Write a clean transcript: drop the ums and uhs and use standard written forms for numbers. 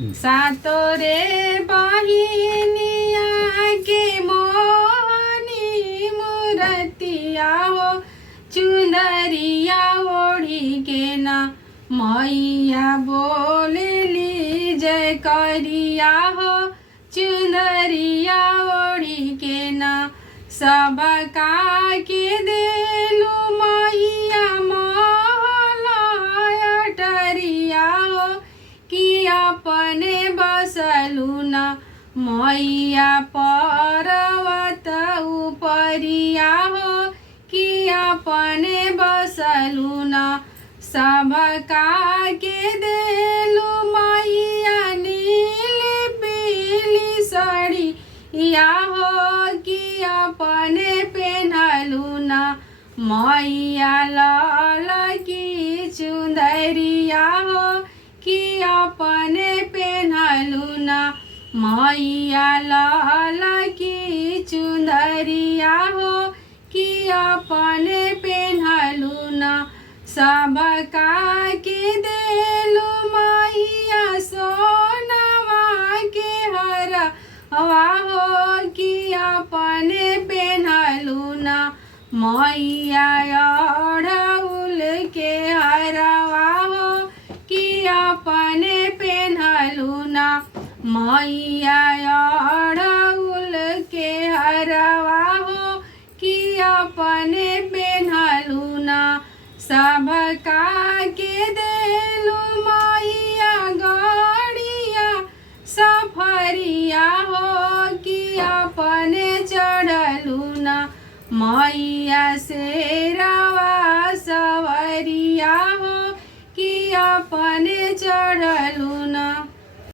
सातो रे बहिनिया के मोहनी मूर्तिया हो चुंदरिया ओढ़ी के ना मैया बोलेली जय करिया हो चुंदरिया ओढ़ी के ना सबका के देलू मैया महल अटरिया हो कि अपने बसलू न मैया पर्वत उपरिया हो कि अपने बसलू न सबका के देलू मैया नीली पीली साड़िया हो कि अपने पहनलू न मैया लाल की चुंदरिया हो कि अपने पहनलू न मैया लाल की चुंदरिया हो कि अपने पहनलू न सबका के देलू मैया सोनवा के हरवा हो कि अपने पहनलू न मैया अढ़उल के हरवा हो कि अपने पहनलू न मैया अढ़उल के हरवा हो कि अपने पहनलू न सबका के देलू मैया गड़िया सफरिया हो कि अपने चढ़लू न मैया शेरवा सवरिया हो कि अपने चढ़लू न